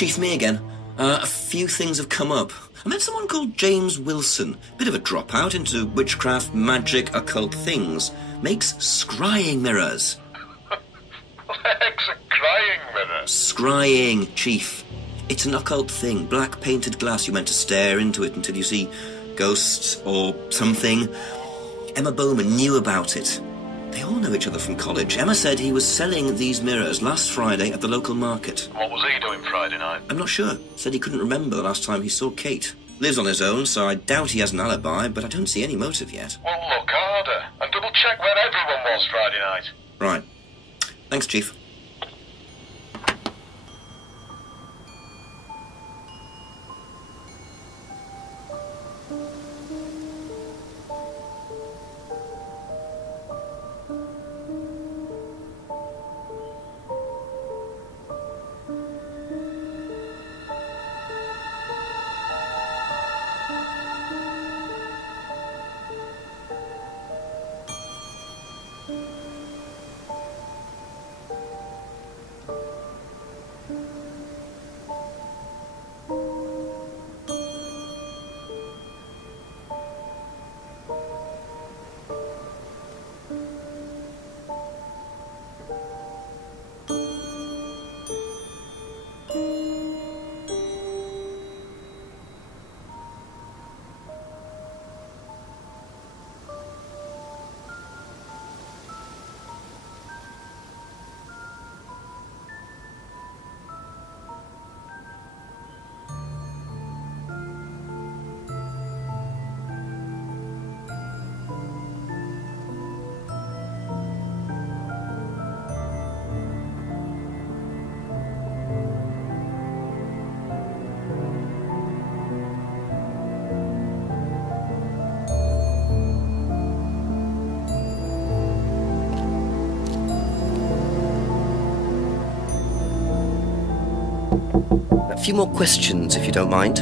Chief, me again. A few things have come up. I met someone called James Wilson. Bit of a dropout into witchcraft, magic, occult things. Makes scrying mirrors. Legs and crying mirrors? Scrying, Chief. It's an occult thing. Black painted glass. You're meant to stare into it until you see ghosts or something. Emma Bowman knew about it. They all know each other from college. Emma said he was selling these mirrors last Friday at the local market. What was he doing Friday night? I'm not sure. Said he couldn't remember the last time he saw Kate. Lives on his own, so I doubt he has an alibi, but I don't see any motive yet. Well, look harder and double check where everyone was Friday night. Right. Thanks, Chief. A few more questions, if you don't mind.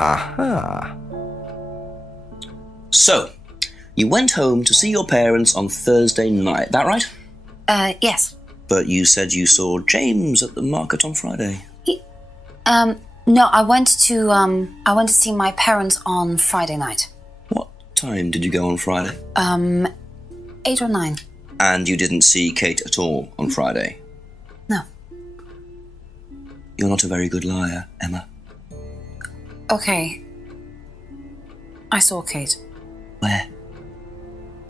Aha. So, you went home to see your parents on Thursday night, that right? Yes. But you said you saw James at the market on Friday. No, I went to see my parents on Friday night. What time did you go on Friday? 8 or 9. And you didn't see Kate at all on Friday? No. You're not a very good liar, Emma. Okay. I saw Kate. Where?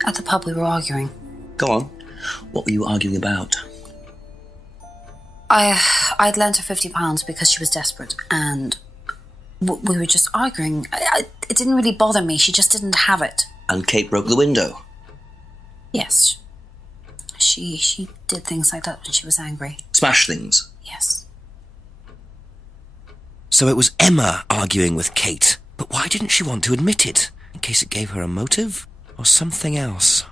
At the pub we were arguing. Go on. What were you arguing about? I'd lent her £50 because she was desperate, and we were just arguing. It didn't really bother me, she just didn't have it. And Kate broke the window? Yes. She did things like that when she was angry. Smash things? Yes. So it was Emma arguing with Kate, but why didn't she want to admit it? In case it gave her a motive? Or something else?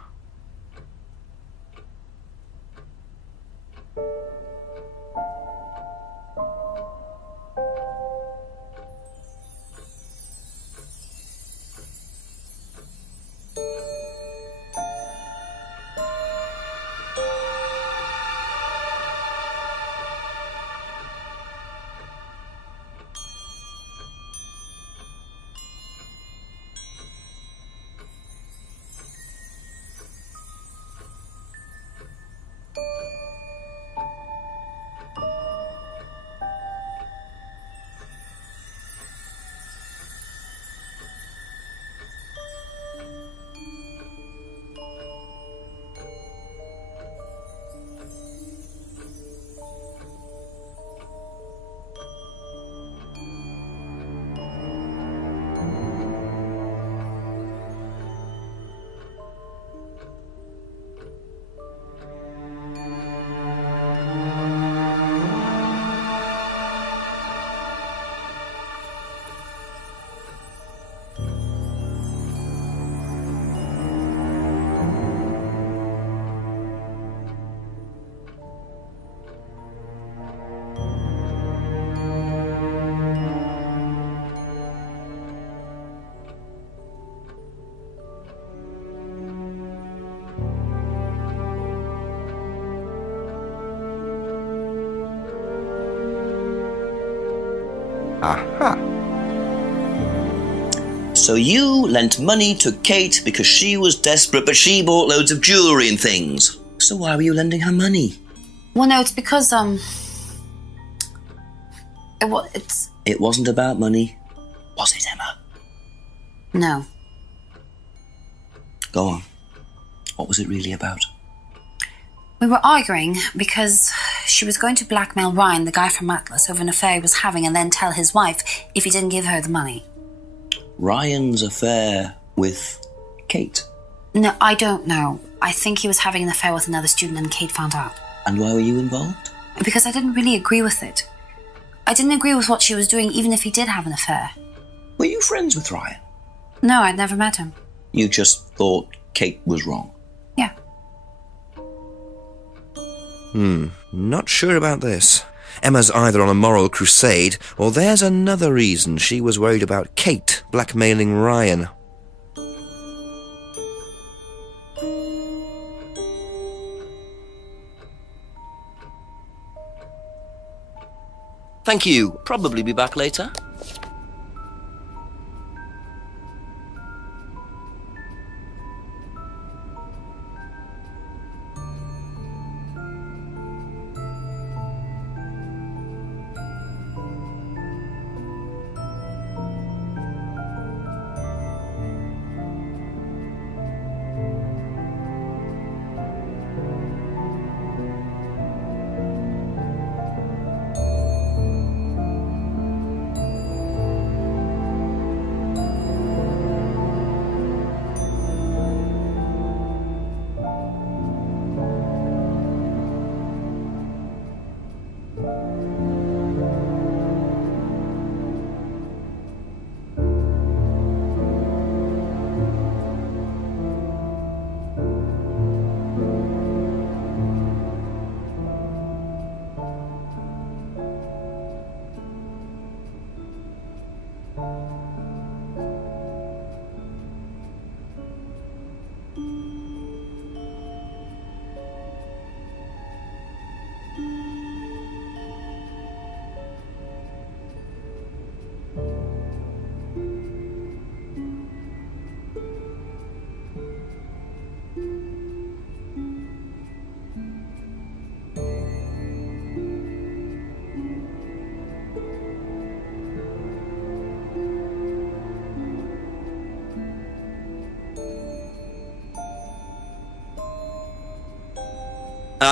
So you lent money to Kate because she was desperate, but she bought loads of jewellery and things. So why were you lending her money? Well, no, it's because, It wasn't about money, was it, Emma? No. Go on. What was it really about? We were arguing because she was going to blackmail Ryan, the guy from Atlas, over an affair he was having and then tell his wife if he didn't give her the money. Ryan's affair with Kate? No, I don't know. I think he was having an affair with another student and Kate found out. And why were you involved? Because I didn't really agree with it. I didn't agree with what she was doing, even if he did have an affair. Were you friends with Ryan? No, I'd never met him. You just thought Kate was wrong? Yeah. Not sure about this. Emma's either on a moral crusade, or there's another reason she was worried about Kate blackmailing Ryan. Thank you. Probably be back later.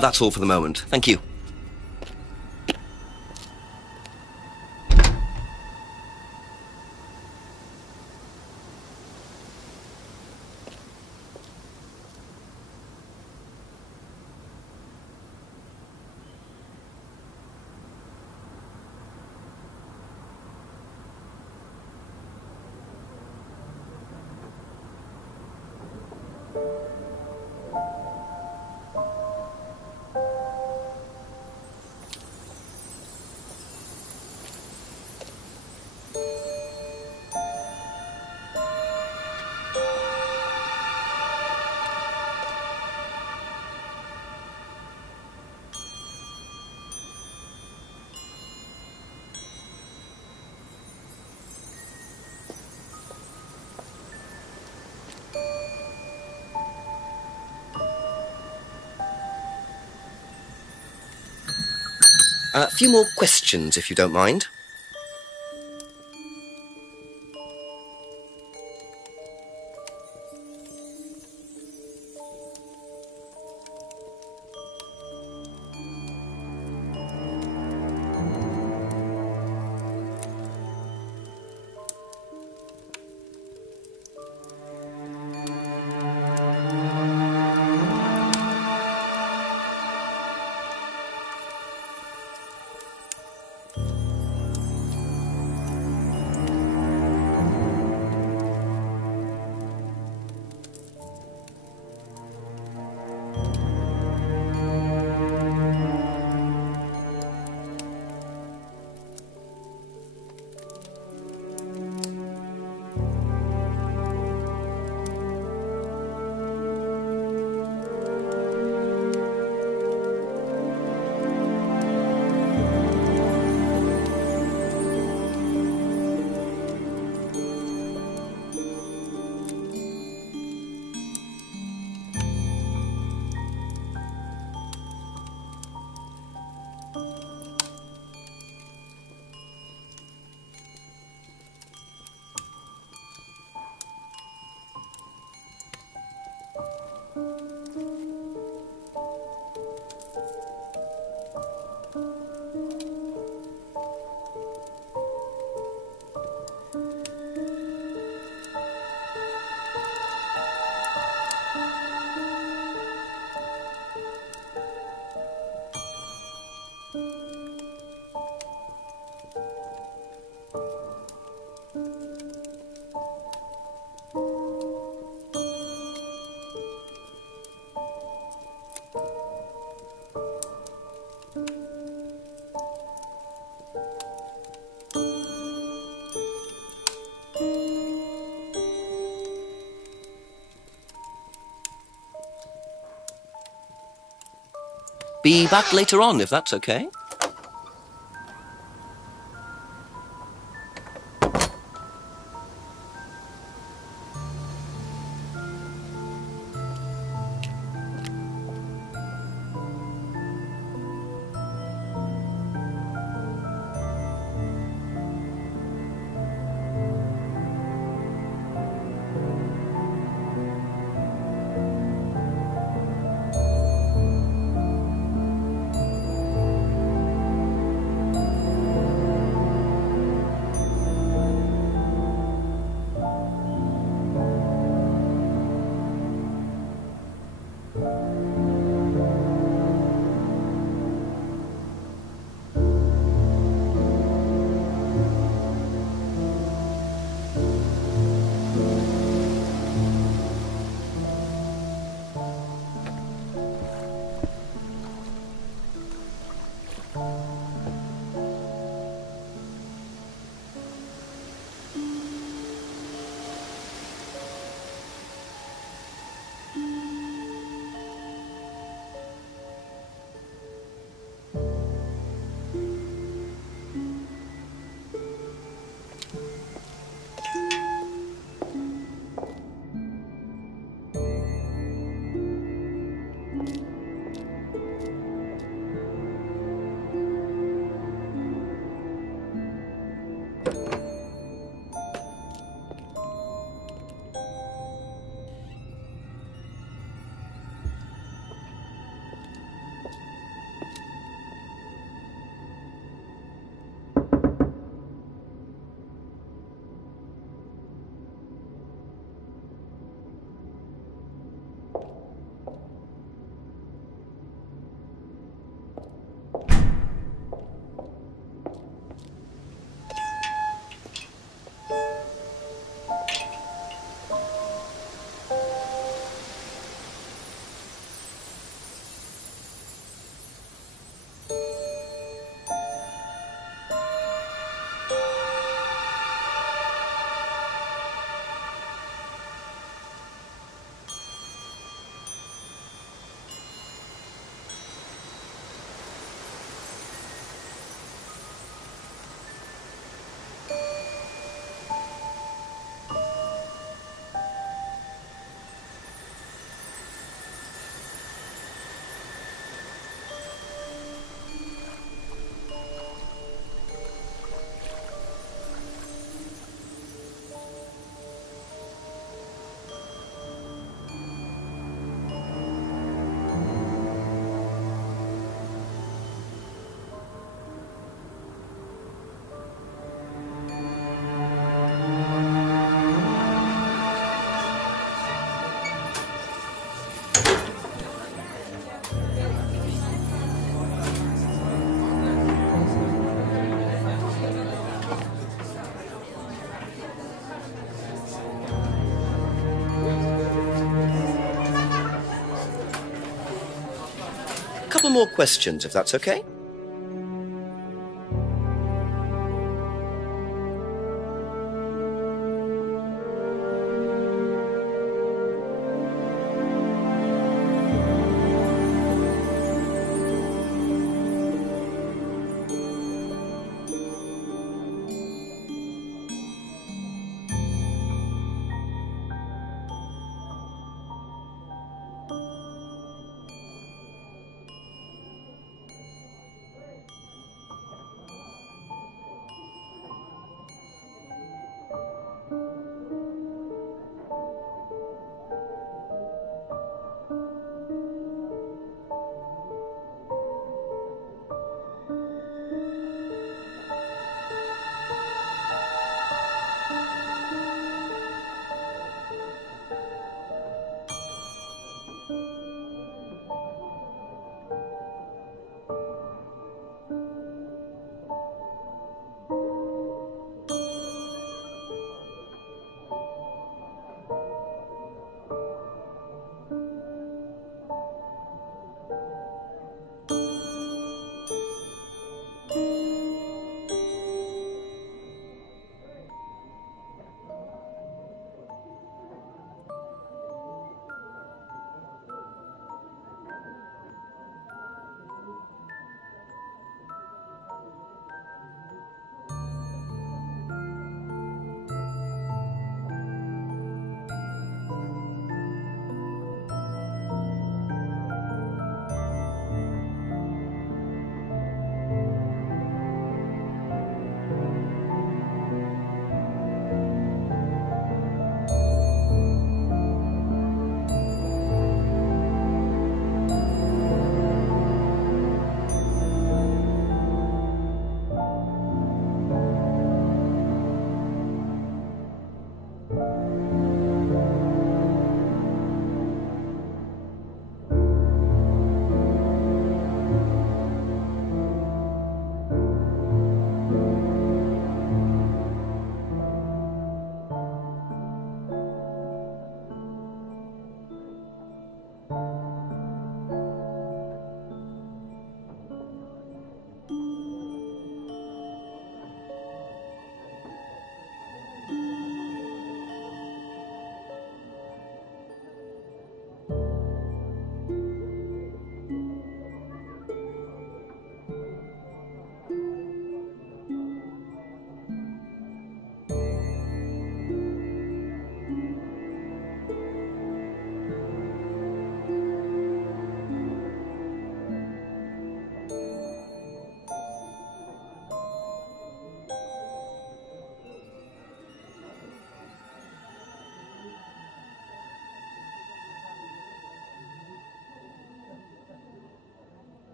That's all for the moment. Thank you. A few more questions, if you don't mind. Be back later on, if that's okay. Couple more questions, if that's okay.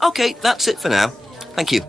OK, that's it for now. Thank you.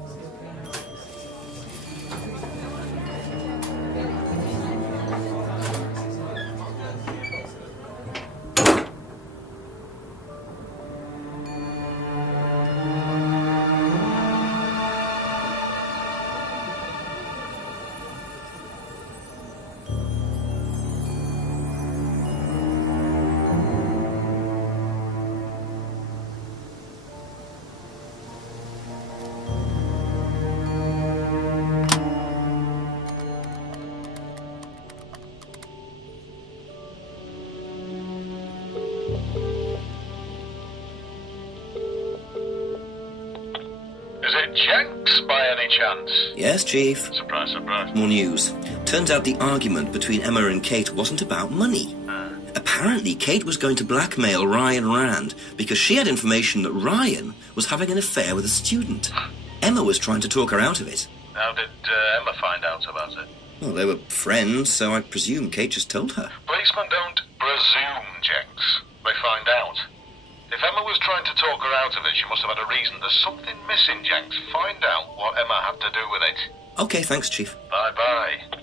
Is it Jenks by any chance? Yes, Chief. Surprise, surprise. More news. Turns out the argument between Emma and Kate wasn't about money. Apparently, Kate was going to blackmail Ryan Rand because she had information that Ryan was having an affair with a student. Emma was trying to talk her out of it. How did Emma find out about it? Well, they were friends, so I presume Kate just told her. Policemen don't presume, Jenks. They find out. If Emma was trying to talk her out of it, she must have had a reason. There's something missing, Jenks. Find out what Emma had to do with it. Okay, thanks, Chief. Bye-bye.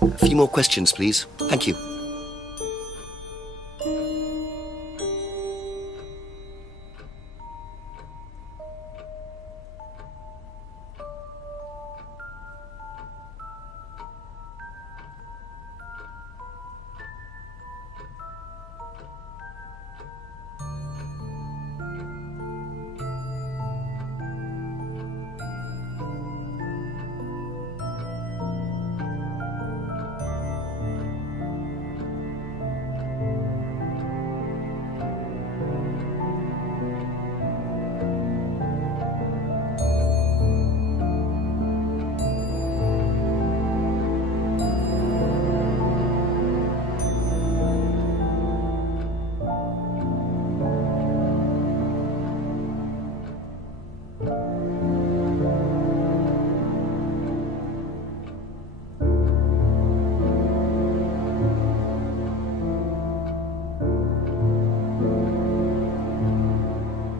A few more questions, please. Thank you.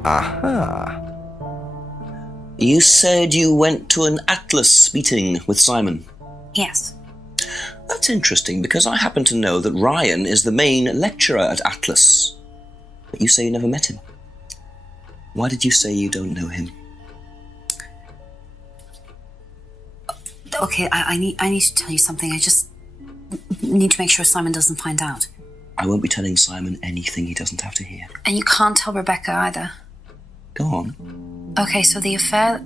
Aha. You said you went to an Atlas meeting with Simon. Yes. That's interesting, because I happen to know that Ryan is the main lecturer at Atlas. But you say you never met him. Why did you say you don't know him? Okay, I need to tell you something. I just need to make sure Simon doesn't find out. I won't be telling Simon anything he doesn't have to hear. And you can't tell Rebecca either. Go on. Okay, so the affair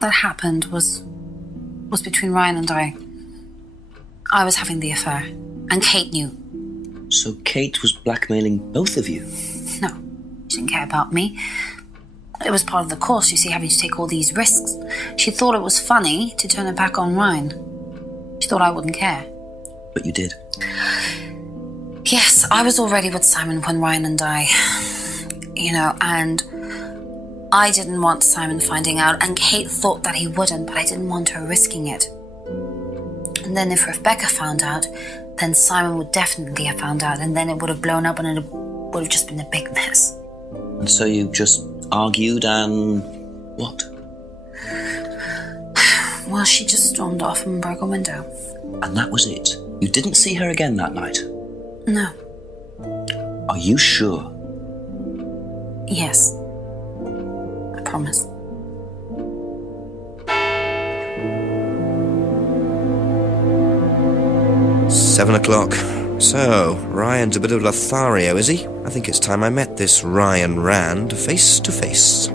that happened was between Ryan and I. I was having the affair, and Kate knew. So Kate was blackmailing both of you? No, she didn't care about me. It was part of the course, you see, having to take all these risks. She thought it was funny to turn her back on Ryan. She thought I wouldn't care. But you did. Yes, I was already with Simon when Ryan and I, and I didn't want Simon finding out, and Kate thought that he wouldn't, but I didn't want her risking it. And then if Rebecca found out, then Simon would definitely have found out, and then it would have blown up, and it would have just been a big mess. And so you just argued and what? Well, she just stormed off and broke a window. And that was it? You didn't see her again that night? No. Are you sure? Yes. I promise. Seven o'clock. So, Ryan's a bit of Lothario, is he? I think it's time I met this Ryan Rand face to face.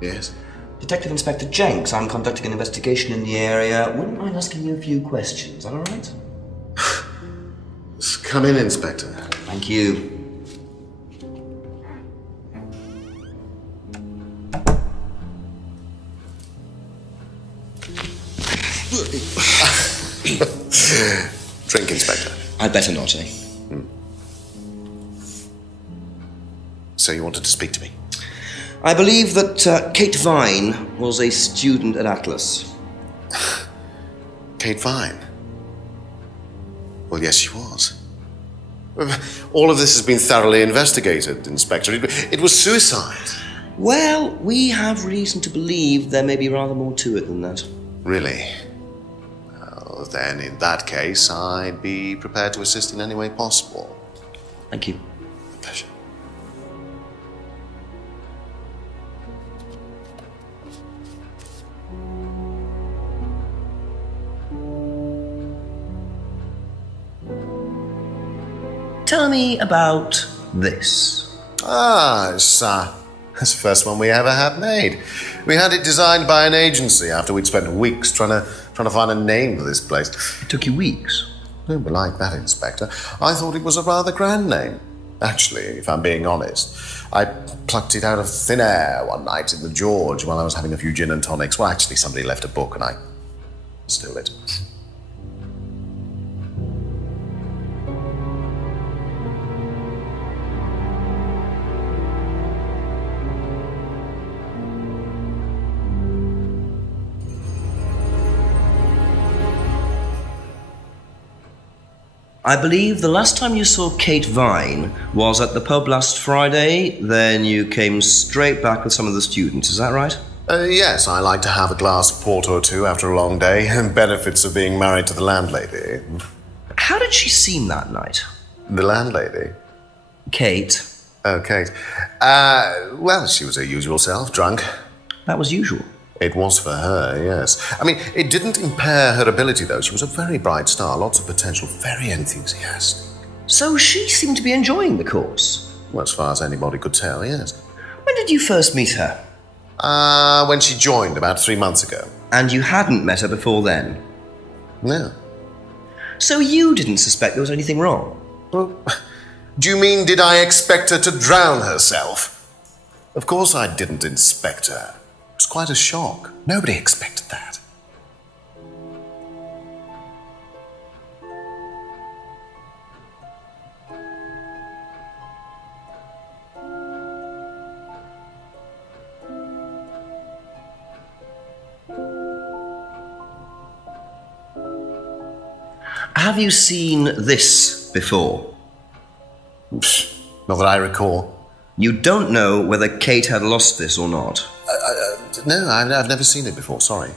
Yes? Detective Inspector Jenks. I'm conducting an investigation in the area. Wouldn't mind asking you a few questions. Is that all right? Come in, Inspector. Thank you. Drink, Inspector. I'd better not, eh? So you wanted to speak to me? I believe that Kate Vine was a student at Atlas. Kate Vine? Well, yes, she was. All of this has been thoroughly investigated, Inspector. It was suicide. Well, we have reason to believe there may be rather more to it than that. Really? Well, then, in that case, I'd be prepared to assist in any way possible. Thank you. A pleasure. Tell me about this. It's the first one we ever had made. We had it designed by an agency after we'd spent weeks trying to find a name for this place. It took you weeks. Don't be like that, Inspector. I thought it was a rather grand name. Actually, if I'm being honest, I plucked it out of thin air one night in the George while I was having a few gin and tonics. Well, actually, somebody left a book and I stole it. I believe the last time you saw Kate Vine was at the pub last Friday, then you came straight back with some of the students, is that right? Yes, I like to have a glass of port or two after a long day. Benefits of being married to the landlady. How did she seem that night? The landlady? Kate. Oh, Kate. Well, she was her usual self, drunk. That was usual. It was for her, yes. I mean, it didn't impair her ability, though. She was a very bright star, lots of potential, very enthusiastic. So she seemed to be enjoying the course? Well, as far as anybody could tell, yes. When did you first meet her? When she joined about 3 months ago. And you hadn't met her before then? No. So you didn't suspect there was anything wrong? Well, do you mean did I expect her to drown herself? Of course I didn't inspect her. It was quite a shock. Nobody expected that. Have you seen this before? Not that I recall. You don't know whether Kate had lost this or not? No, I've never seen it before, sorry.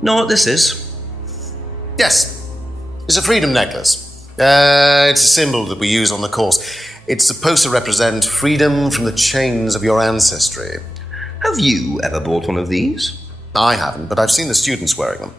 Know what this is? Yes, it's a freedom necklace. It's a symbol that we use on the course. It's supposed to represent freedom from the chains of your ancestry. Have you ever bought one of these? I haven't, but I've seen the students wearing them.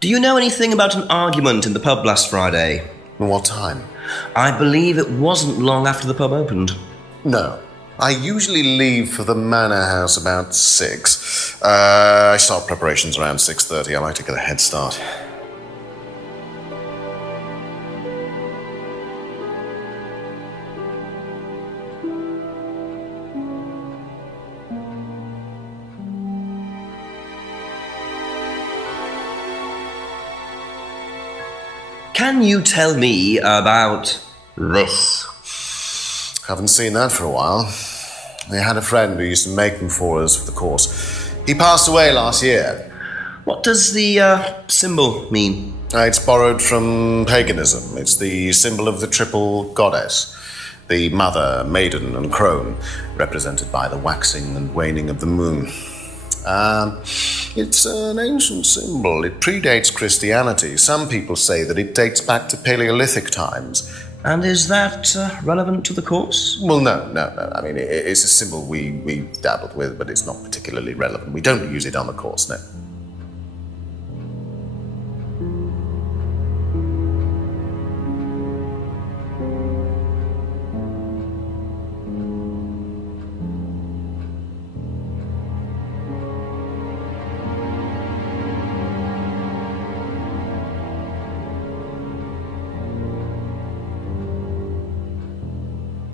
Do you know anything about an argument in the pub last Friday? What time? I believe it wasn't long after the pub opened. No. I usually leave for the manor house about 6. I start preparations around 6:30. I like to get a head start. Can you tell me about this? Haven't seen that for a while. I had a friend who used to make them for us for the course. He passed away last year. What does the symbol mean? It's borrowed from paganism. It's the symbol of the triple goddess. The mother, maiden, and crone, represented by the waxing and waning of the moon. It's an ancient symbol. It predates Christianity. Some people say that it dates back to Paleolithic times. And is that relevant to the course? Well, no. I mean, it's a symbol we dabbled with, but it's not particularly relevant. We don't use it on the course, no.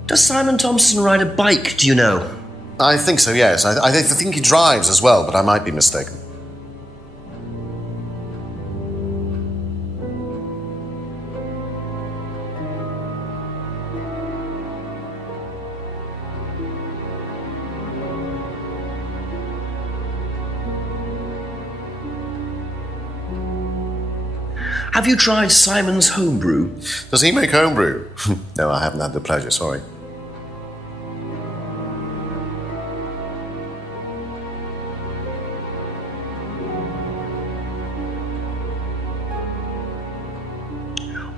Does Simon Thompson ride a bike, do you know? I think so, yes. I think he drives as well, but I might be mistaken. Have you tried Simon's homebrew? Does he make homebrew? No, I haven't had the pleasure, sorry.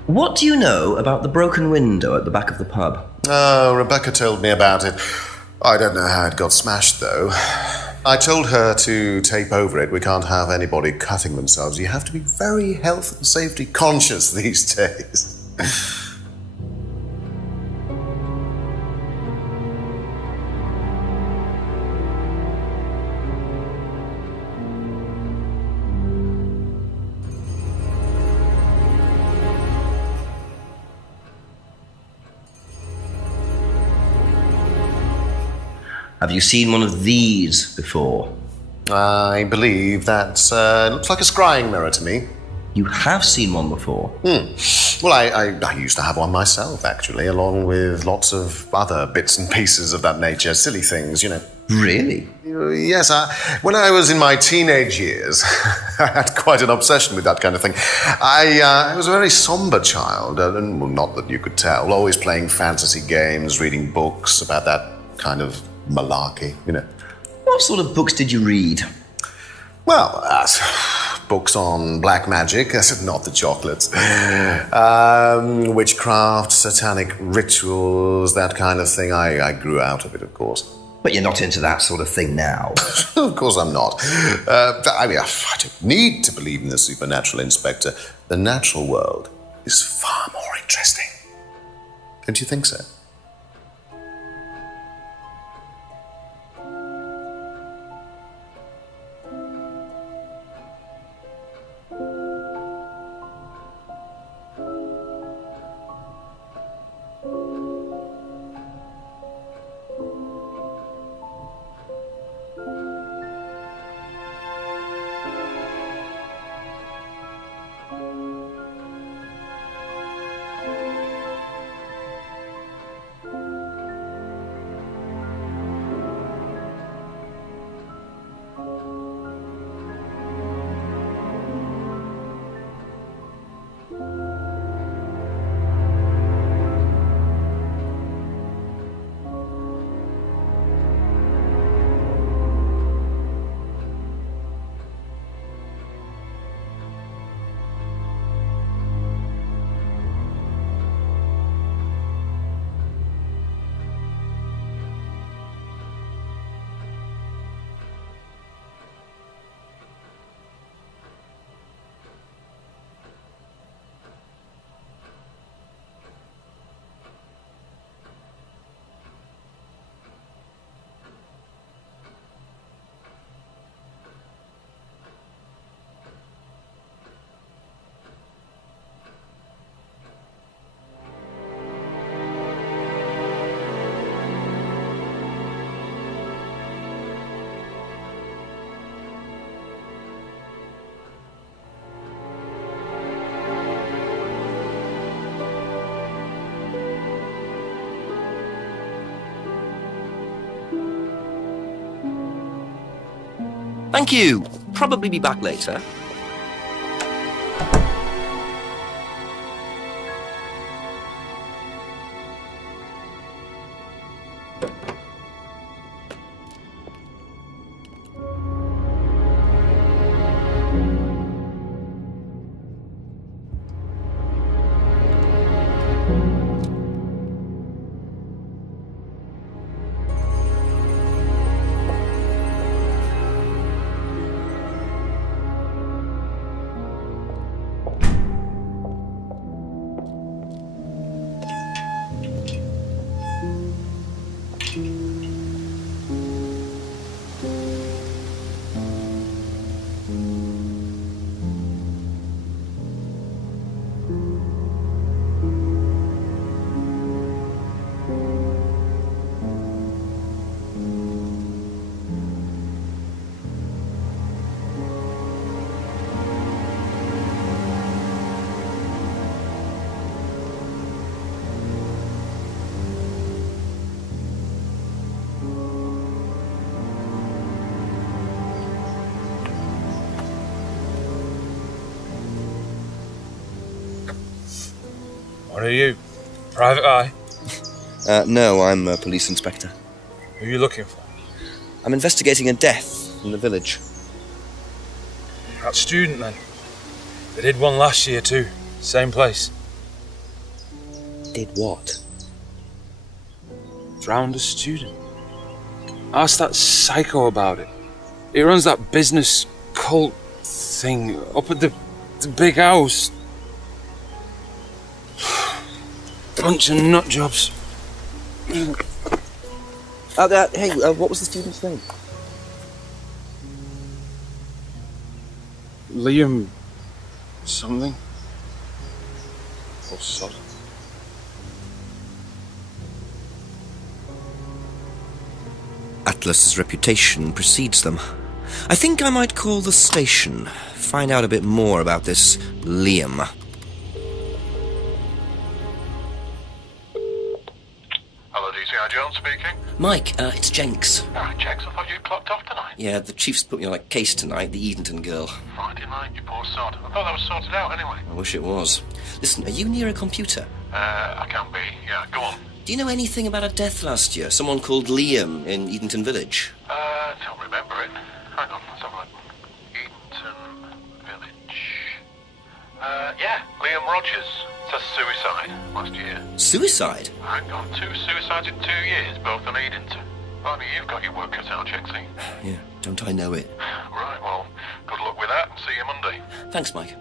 What do you know about the broken window at the back of the pub? Oh, Rebecca told me about it. I don't know how it got smashed, though. I told her to tape over it. We can't have anybody cutting themselves. You have to be very health and safety conscious these days. Have you seen one of these before? I believe that looks like a scrying mirror to me. You have seen one before? Well, I used to have one myself, actually, along with lots of other bits and pieces of that nature. Silly things, you know. Really? Yes, when I was in my teenage years, I had quite an obsession with that kind of thing. I was a very somber child, and well, not that you could tell, always playing fantasy games, reading books about that kind of malarkey, you know. What sort of books did you read? Well, books on black magic, not the chocolates, witchcraft, satanic rituals, that kind of thing. I grew out of it, of course. But you're not into that sort of thing now. Of course I'm not. I don't need to believe in the supernatural, Inspector. The natural world is far more interesting. Don't you think so? Thank you. Probably be back later. What are you? Private eye? No, I'm a police inspector. Who are you looking for? I'm investigating a death in the village. That student, then. They did one last year, too. Same place. Did what? Drowned a student. Ask that psycho about it. He runs that business cult thing up at the big house. Bunch of nut jobs. Hey, what was the student's name? Liam... something? Or sod? Atlas's reputation precedes them. I think I might call the station, find out a bit more about this Liam. C.I. Jones speaking. Mike, it's Jenks. Alright, Jenks, I thought you'd clocked off tonight. Yeah, the chief's put me on a case tonight, the Edenton girl. Friday night, you poor sod. I thought that was sorted out anyway. I wish it was. Listen, are you near a computer? I can be. Yeah, go on. Do you know anything about a death last year? Someone called Liam in Edenton Village? Don't remember it. Hang on, let's have a look. Edenton Village. Yeah, Liam Rogers. Says suicide last year. Suicide? Hang on, 2 suicides in 2 years, both on Edenton. Blimey, you've got your work cut out, Jenksy. Yeah, don't I know it? Right, well, good luck with that and see you Monday. Thanks, Mike.